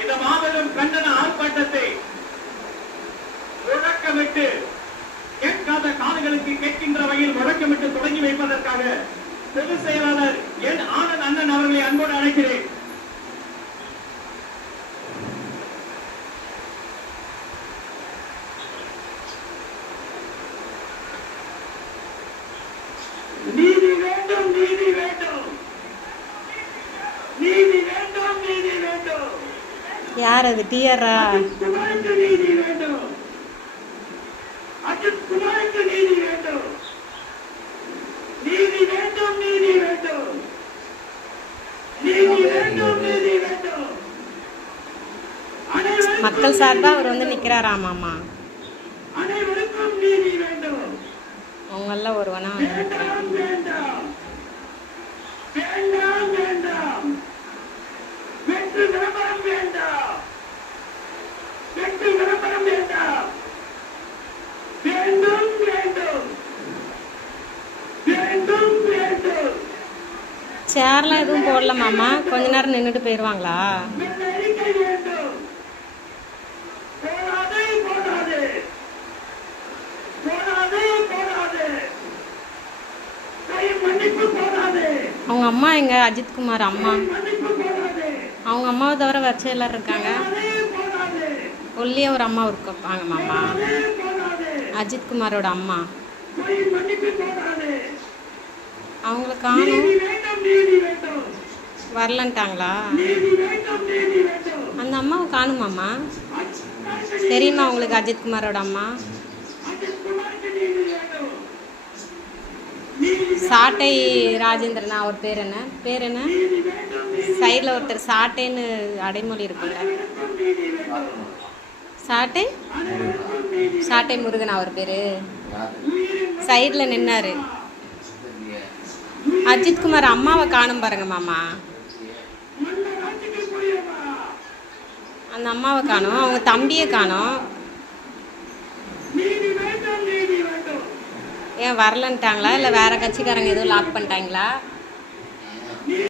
இந்த மாபெரும் கண்டன ஆர்ப்பாட்டத்தை முழக்கமிட்டு கேட்காத காதுகளுக்கு கேட்கின்ற வகையில் முழக்கமிட்டு தொடங்கி வைப்பதற்காக பொதுச் செயலாளர் என் ஆனந்த் அண்ணன் அவர்களை அன்போடு அழைக்கிறேன். நீதி வேண்டும், நீதி வேண்டும், நீதி வேண்டும், நீதி வேண்டும். யார் அது? டிஆரா? நீதி வேண்டும், அஜித் குமாருக்கு நீதி வேண்டும், நீதி வேண்டும், நீதி வேண்டும், நீதி வேண்டும், நீதி வேண்டும். மக்கள் சார்பா அவர் வந்து நிக்கிறாராமாமா. அனைவருக்கும் நீதி வேண்டும். அவங்கள ஒருவனா வேண்டாம், வேண்டாம், வேண்டாம், வேண்டாம். வெற்றி விளம்பரம் வேண்டாம், வெற்றி விளம்பரம் வேண்டாம். வேண்டும், வேண்டும், வேண்டும், வேண்டும். சேர்லாம் எதுவும் போடலாமாமா? கொஞ்ச நேரம் நின்றுட்டு போயிடுவாங்களா? வெள்ளரிக்கை வேண்டும். போடாதே, போடாதே, போடாதே, போடாதே. கை மன்னிப்பு போடாதே. அவங்க அம்மா எங்க? அஜித்குமார் அம்மா. மன்னிப்பு போடாதே. அவங்க அம்மாவை தவிர வச்சு எல்லாரும் இருக்காங்க. போடாதே, ஒல்லியா ஒரு அம்மா இருப்பாங்க மாமா, போடாதே. அஜித்குமாரோட அம்மா. கை மன்னிப்பு போடாதே. அவங்கள காணும். நீதி வேண்டும், நீதி வேண்டும், வரலன்ட்டாங்களா? நீதி வேண்டும், நீதி வேண்டும். அந்த அம்மாவை காணுமாம்மா? தெரியுமா உங்களுக்கு அஜித்குமாரோட அம்மா? அஜித் குமாருக்கு நீதி வேண்டும். நீதி சாட்டை ராஜேந்திரனா? அவர் பேர் என்ன? பேர் என்ன? வேண்டும், சைடில் ஒருத்தர் சாட்டைன்னு அடைமொழி இருக்குல்ல, நீதி வேண்டும். சாட்டை அனைவருக்கும் நீதி. சாட்டை முருகன் அவர் பேர். சைடில் நின்னாரு. அஜித்குமார் அம்மாவை காணும் பாருங்க மாமா. மன்னர் ஆட்சிக்கு புரியவா. அந்த அம்மாவை காணும், அவங்க தம்பியை காணும். நீதி வேண்டும், நீதி வேண்டும். ஏன் வரலன்ட்டாங்களா? இல்லை வேற கட்சிக்காரங்க எதுவும் லாக் பண்ணிட்டாங்களா?